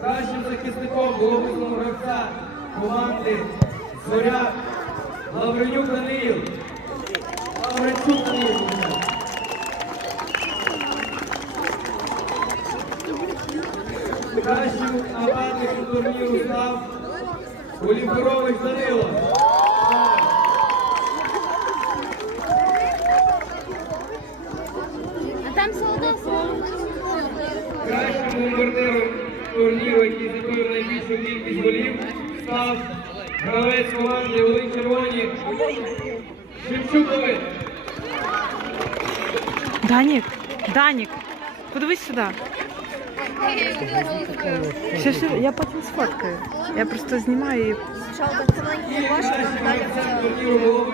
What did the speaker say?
Кращим захисником визнано гравця команди Зоря Лавренюк Даниїл. Лавренчук Даниїл. Кращим нападником турніру став Олімпірович Данило. Там солдат. Кращим бомбардиром турніру, який забив найбільшу кількість голів, став гравець команди Волинь Червоні Шевчук. Данік, Данік, подивись сюди. Все, все, я потім сфоткаю. Я просто знімаю і І кращим гравцем турніру було визнано